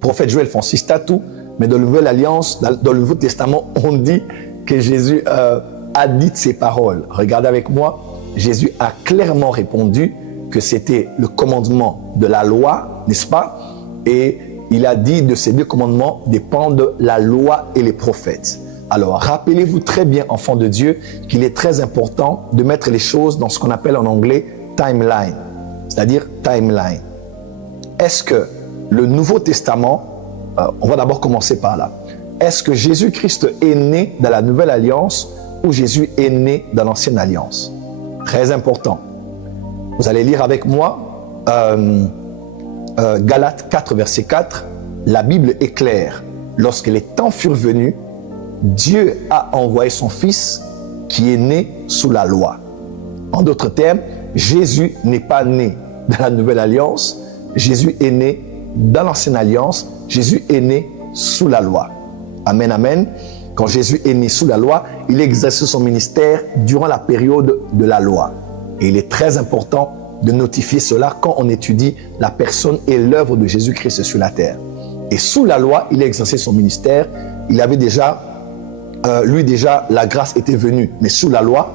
prophète Joël font tout, mais dans la Nouvelle Alliance, dans le Nouveau Testament, on dit que Jésus a dit ces paroles. Regardez avec moi, Jésus a clairement répondu que c'était le commandement de la loi, n'est-ce pas? Et il a dit de ces deux commandements dépendent la loi et les prophètes. Alors, rappelez-vous très bien, enfants de Dieu, qu'il est très important de mettre les choses dans ce qu'on appelle en anglais timeline, c'est-à-dire timeline. Est-ce que le Nouveau Testament, on va d'abord commencer par là, est-ce que Jésus-Christ est né dans la Nouvelle Alliance ou Jésus est né dans l'Ancienne Alliance? Très important. Vous allez lire avec moi Galates 4, verset 4. La Bible est claire. Lorsque les temps furent venus, Dieu a envoyé son Fils qui est né sous la loi. En d'autres termes, Jésus n'est pas né dans la Nouvelle Alliance. Jésus est né dans l'Ancienne Alliance. Jésus est né sous la loi. Amen, amen. Quand Jésus est né sous la loi, il exerce son ministère durant la période de la loi. Et il est très important de notifier cela quand on étudie la personne et l'œuvre de Jésus-Christ sur la terre. Et sous la loi, il a exercé son ministère. Il avait déjà, la grâce était venue, mais sous la loi.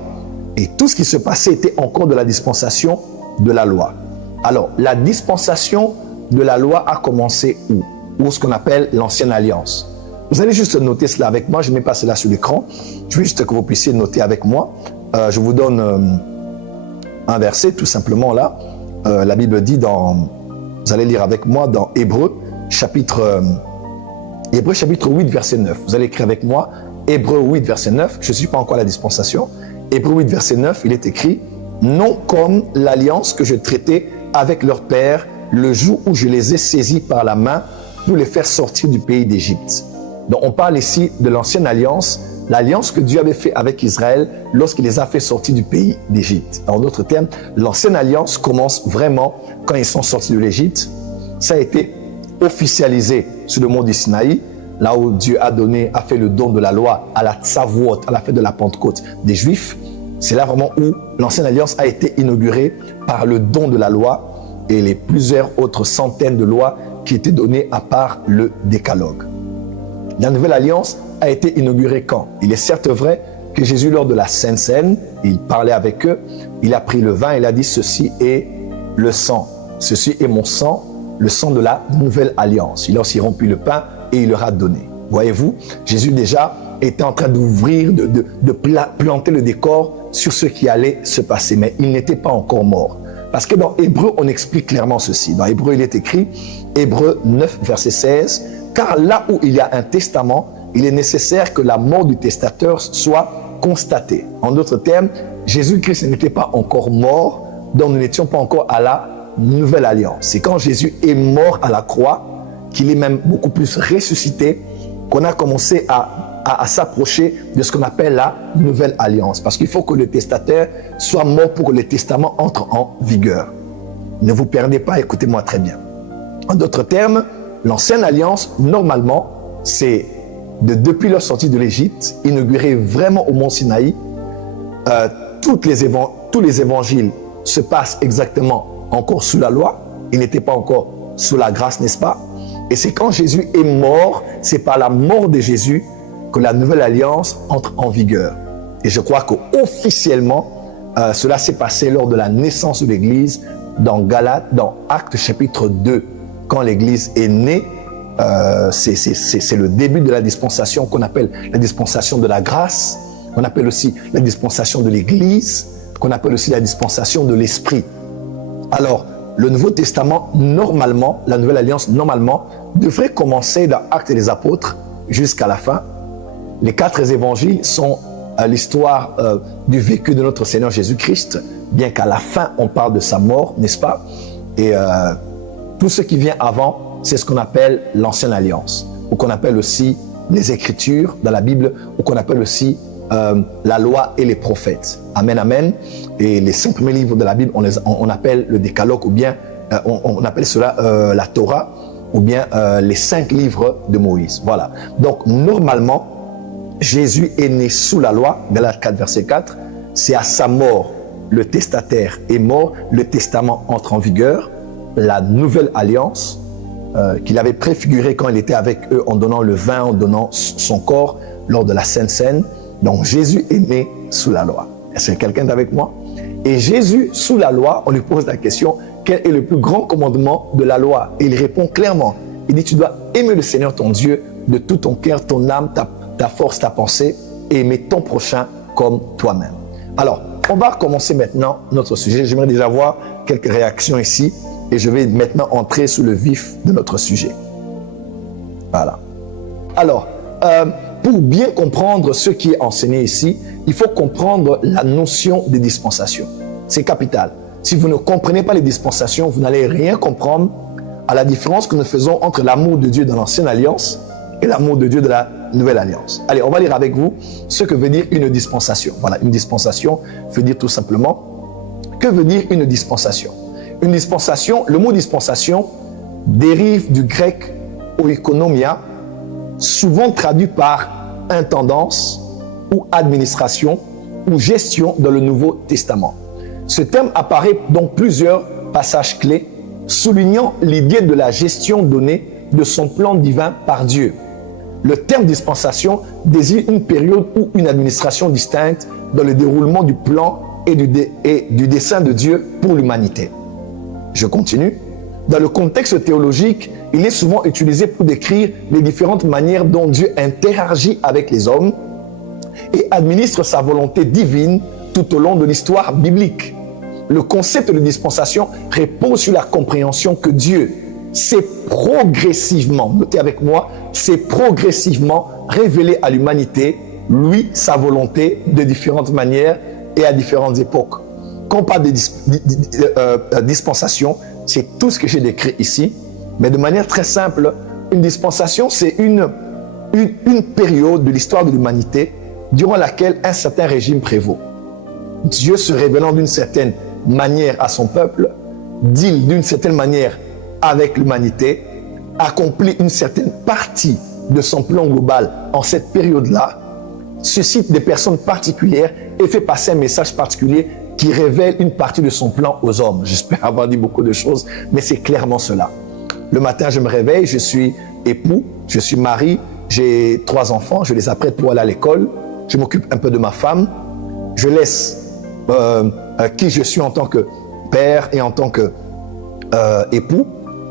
Et tout ce qui se passait était encore de la dispensation de la loi. Alors, la dispensation de la loi a commencé où? Ou ce qu'on appelle l'Ancienne Alliance. Vous allez juste noter cela avec moi. Je ne mets pas cela sur l'écran. Je veux juste que vous puissiez noter avec moi. Je vous donne un verset, tout simplement là. La Bible dit vous allez lire avec moi dans Hébreux chapitre 8, verset 9. Vous allez écrire avec moi Hébreux 8, verset 9. Je ne suis pas encore à la dispensation. Hébreux 8, verset 9, il est écrit « Non comme l'alliance que je traitais avec leur père le jour où je les ai saisis par la main pour les faire sortir du pays d'Égypte. » Donc on parle ici de l'ancienne alliance, l'alliance que Dieu avait fait avec Israël lorsqu'il les a fait sortir du pays d'Égypte. En d'autres termes, l'ancienne alliance commence vraiment quand ils sont sortis de l'Égypte. Ça a été officialisé sur le mont du Sinaï, là où Dieu a fait le don de la loi à la Tsavuot, à la fête de la Pentecôte des Juifs. C'est là vraiment où l'ancienne alliance a été inaugurée par le don de la loi et les plusieurs autres centaines de lois qui étaient données à part le décalogue. La nouvelle alliance a été inaugurée quand? Il est certes vrai que Jésus, lors de la Sainte Seine, il parlait avec eux, il a pris le vin et il a dit « Ceci est le sang, ceci est mon sang, le sang de la nouvelle alliance. » Il a aussi rompu le pain et il leur a donné. Voyez-vous, Jésus déjà était en train d'ouvrir, de planter le décor sur ce qui allait se passer, mais il n'était pas encore mort. Parce que dans Hébreux, on explique clairement ceci. Dans Hébreux, il est écrit, Hébreux 9, verset 16, « Car là où il y a un testament, il est nécessaire que la mort du testateur soit constatée. » En d'autres termes, Jésus-Christ n'était pas encore mort, donc nous n'étions pas encore à la nouvelle alliance. C'est quand Jésus est mort à la croix, qu'il est même beaucoup plus ressuscité, qu'on a commencé à s'approcher de ce qu'on appelle la nouvelle alliance. Parce qu'il faut que le testateur soit mort pour que le testament entre en vigueur. Ne vous perdez pas, écoutez-moi très bien. En d'autres termes, l'ancienne alliance, normalement, c'est depuis leur sortie de l'Égypte, inaugurée vraiment au mont Sinaï. Tous les évangiles se passent exactement encore sous la loi. Ils n'étaient pas encore sous la grâce, n'est-ce pas? Et c'est quand Jésus est mort, c'est par la mort de Jésus que la nouvelle alliance entre en vigueur. Et je crois qu'officiellement, cela s'est passé lors de la naissance de l'Église dans Actes chapitre 2. Quand l'Église est née, c'est le début de la dispensation qu'on appelle la dispensation de la grâce, qu'on appelle aussi la dispensation de l'Église, qu'on appelle aussi la dispensation de l'Esprit. Alors, le Nouveau Testament, normalement, la Nouvelle Alliance, normalement, devrait commencer dans Actes des Apôtres jusqu'à la fin. Les 4 évangiles sont l'histoire du vécu de notre Seigneur Jésus-Christ, bien qu'à la fin, on parle de sa mort, n'est-ce pas? Et tout ce qui vient avant, c'est ce qu'on appelle l'Ancienne Alliance, ou qu'on appelle aussi les Écritures dans la Bible, ou qu'on appelle aussi la loi et les prophètes. Amen, amen. Et les 5 premiers livres de la Bible, on appelle le Décalogue, ou bien on appelle cela la Torah, ou bien les 5 livres de Moïse. Voilà. Donc, normalement, Jésus est né sous la loi, Galates 4, verset 4. C'est à sa mort, le testataire est mort, le testament entre en vigueur, la nouvelle alliance qu'il avait préfiguré quand il était avec eux en donnant le vin, en donnant son corps lors de la Sainte Seine. Donc Jésus est né sous la loi. Est-ce que quelqu'un est avec moi? Et Jésus, sous la loi, on lui pose la question, quel est le plus grand commandement de la loi? Et il répond clairement. Il dit, tu dois aimer le Seigneur ton Dieu de tout ton cœur, ton âme, ta force, ta pensée, et aimer ton prochain comme toi-même. Alors, on va commencer maintenant notre sujet. J'aimerais déjà voir quelques réactions ici et je vais maintenant entrer sous le vif de notre sujet. Voilà. Alors, pour bien comprendre ce qui est enseigné ici, il faut comprendre la notion des dispensations. C'est capital. Si vous ne comprenez pas les dispensations, vous n'allez rien comprendre à la différence que nous faisons entre l'amour de Dieu dans l'Ancienne Alliance et l'amour de Dieu de la Nouvelle Alliance. Allez, on va lire avec vous ce que veut dire une dispensation. Voilà, une dispensation veut dire tout simplement, que veut dire une dispensation? Une dispensation, le mot dispensation dérive du grec oikonomia, souvent traduit par intendance ou administration ou gestion dans le Nouveau Testament. Ce terme apparaît dans plusieurs passages clés, soulignant l'idée de la gestion donnée de son plan divin par Dieu. Le terme dispensation désigne une période ou une administration distincte dans le déroulement du plan et du dessein de Dieu pour l'humanité. Je continue. Dans le contexte théologique, il est souvent utilisé pour décrire les différentes manières dont Dieu interagit avec les hommes et administre sa volonté divine tout au long de l'histoire biblique. Le concept de dispensation repose sur la compréhension que Dieu s'est progressivement, notez avec moi, s'est progressivement révélé à l'humanité, lui, sa volonté, de différentes manières et à différentes époques. Quand on parle de dispensation, c'est tout ce que j'ai décrit ici, mais de manière très simple, une dispensation, c'est une période de l'histoire de l'humanité durant laquelle un certain régime prévaut. Dieu se révélant d'une certaine manière à son peuple, deal d'une certaine manière avec l'humanité, accomplit une certaine partie de son plan global en cette période-là, suscite des personnes particulières et fait passer un message particulier qui révèle une partie de son plan aux hommes. J'espère avoir dit beaucoup de choses, mais c'est clairement cela. Le matin, je me réveille, je suis époux, je suis mari, j'ai 3 enfants, je les apprête pour aller à l'école, je m'occupe un peu de ma femme, je laisse qui je suis en tant que père et en tant que époux.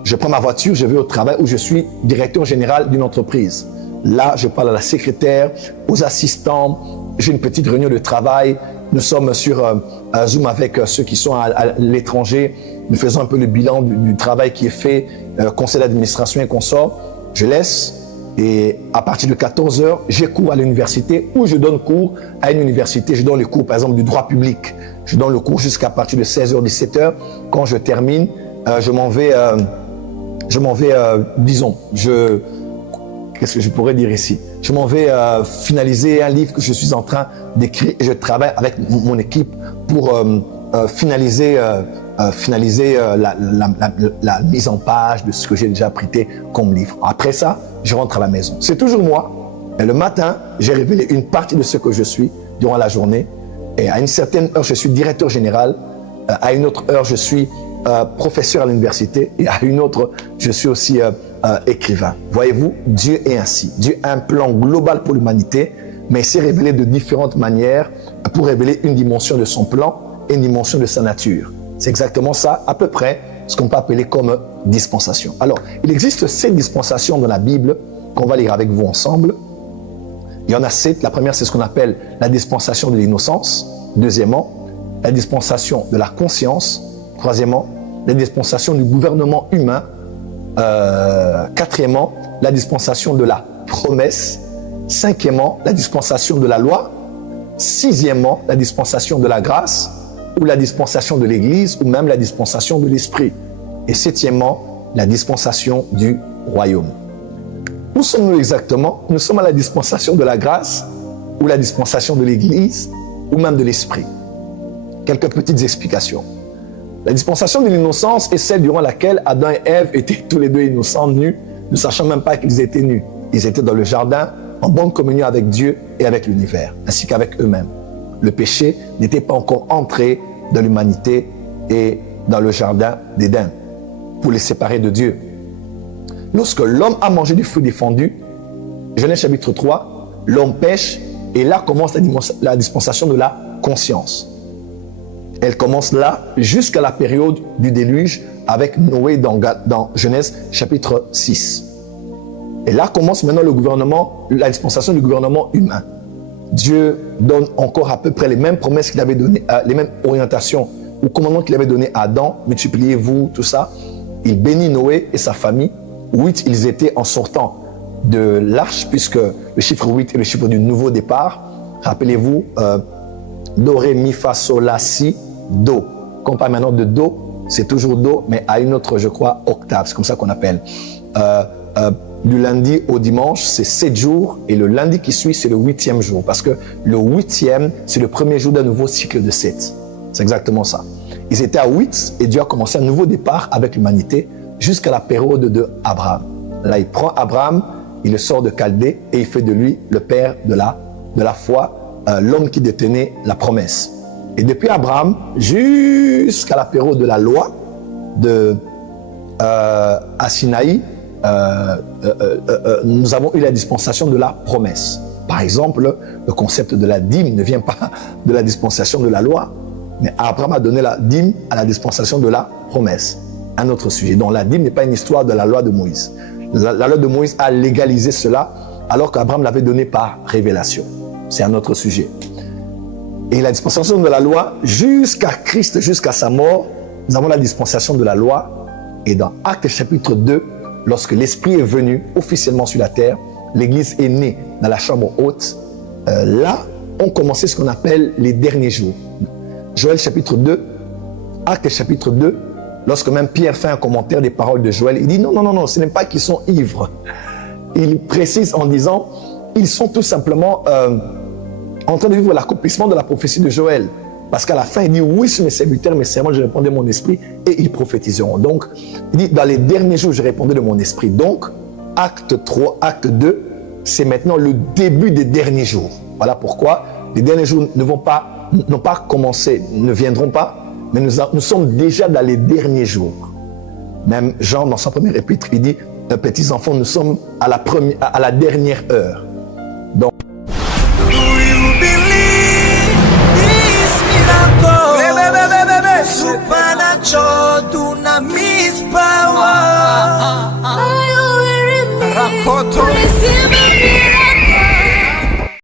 Je prends ma voiture, je vais au travail où je suis directeur général d'une entreprise. Là, je parle à la secrétaire, aux assistants, j'ai une petite réunion de travail. Nous sommes sur Zoom avec ceux qui sont à l'étranger. Nous faisons un peu le bilan du travail qui est fait, conseil d'administration et consorts. Je laisse et à partir de 14h, j'ai cours à l'université où je donne cours à une université. Je donne les cours par exemple du droit public. Je donne le cours jusqu'à partir de 16h, 17h. Quand je termine, je m'en vais, disons, qu'est-ce que je pourrais dire ici? Je m'en vais finaliser un livre que je suis en train d'écrire et je travaille avec mon équipe pour finaliser la mise en page de ce que j'ai déjà prêté comme livre. Après ça, je rentre à la maison. C'est toujours moi. Et le matin, j'ai révélé une partie de ce que je suis durant la journée. Et à une certaine heure, je suis directeur général. À une autre heure, je suis professeur à l'université. Et à une autre, je suis aussi écrivain. Voyez-vous, Dieu est ainsi. Dieu a un plan global pour l'humanité, mais il s'est révélé de différentes manières pour révéler une dimension de son plan et une dimension de sa nature. C'est exactement ça, à peu près, ce qu'on peut appeler comme dispensation. Alors, il existe 7 dispensations dans la Bible qu'on va lire avec vous ensemble. Il y en a 7. La première, c'est ce qu'on appelle la dispensation de l'innocence. Deuxièmement, la dispensation de la conscience. Troisièmement, la dispensation du gouvernement humain. Quatrièmement, la dispensation de la promesse. Cinquièmement, la dispensation de la loi. Sixièmement, la dispensation de la grâce, ou la dispensation de l'Église, ou même la dispensation de l'Esprit. Et septièmement, la dispensation du royaume. Où sommes-nous exactement? Nous sommes à la dispensation de la grâce, ou la dispensation de l'Église, ou même de l'Esprit. Quelques petites explications. La dispensation de l'innocence est celle durant laquelle Adam et Ève étaient tous les deux innocents, nus, ne sachant même pas qu'ils étaient nus. Ils étaient dans le jardin, en bonne communion avec Dieu et avec l'univers, ainsi qu'avec eux-mêmes. Le péché n'était pas encore entré dans l'humanité et dans le jardin d'Éden pour les séparer de Dieu. lorsque l'homme a mangé du fruit défendu, Genèse chapitre 3, l'homme pêche et là commence la dispensation de la conscience. Elle commence là jusqu'à la période du déluge avec Noé dans Genèse chapitre 6. Et là commence maintenant le gouvernement, la dispensation du gouvernement humain. Dieu donne encore à peu près les mêmes promesses qu'il avait données, les mêmes orientations ou commandements qu'il avait donnés à Adam, multipliez-vous, tout ça. Il bénit Noé et sa famille. 8, ils étaient en sortant de l'arche, puisque le chiffre 8 est le chiffre du nouveau départ. Rappelez-vous, Do, Ré, Mi, Fa, Sol, La, Si, Do. Quand on parle maintenant de Do, c'est toujours Do, mais à une autre, je crois, octave. C'est comme ça qu'on appelle. Du lundi au dimanche, c'est 7 jours. Et le lundi qui suit, c'est le 8e jour. Parce que le 8e, c'est le premier jour d'un nouveau cycle de 7. C'est exactement ça. Ils étaient à 8 et Dieu a commencé un nouveau départ avec l'humanité jusqu'à la période de Abraham. Là, il prend Abraham, il le sort de Chaldée et il fait de lui le père de la foi, l'homme qui détenait la promesse. Et depuis Abraham jusqu'à la période de la loi à Sinaï, nous avons eu la dispensation de la promesse. Par exemple, le concept de la dîme ne vient pas de la dispensation de la loi, mais Abraham a donné la dîme à la dispensation de la promesse. Un autre sujet. Donc la dîme n'est pas une histoire de la loi de Moïse. La loi de Moïse a légalisé cela alors qu'Abraham l'avait donné par révélation. C'est un autre sujet. Et la dispensation de la loi jusqu'à Christ, jusqu'à sa mort, nous avons la dispensation de la loi. Et dans Actes chapitre 2, lorsque l'Esprit est venu officiellement sur la terre, l'Église est née dans la chambre haute. Là, on commençait ce qu'on appelle les derniers jours. Joël chapitre 2, Actes chapitre 2, lorsque même Pierre fait un commentaire des paroles de Joël, il dit non, ce n'est pas qu'ils sont ivres. Il précise en disant, ils sont tout simplement en train de vivre l'accomplissement de la prophétie de Joël. Parce qu'à la fin, il dit, oui, sur mes serviteurs, mes servants, je répondais de mon esprit et ils prophétiseront. Donc, il dit, dans les derniers jours, je répondais de mon esprit. Donc, acte 3, acte 2, c'est maintenant le début des derniers jours. Voilà pourquoi les derniers jours n'ont pas commencé, ne viendront pas, mais nous sommes déjà dans les derniers jours. Même Jean, dans son premier épître, il dit, petits enfants, nous sommes à la dernière heure.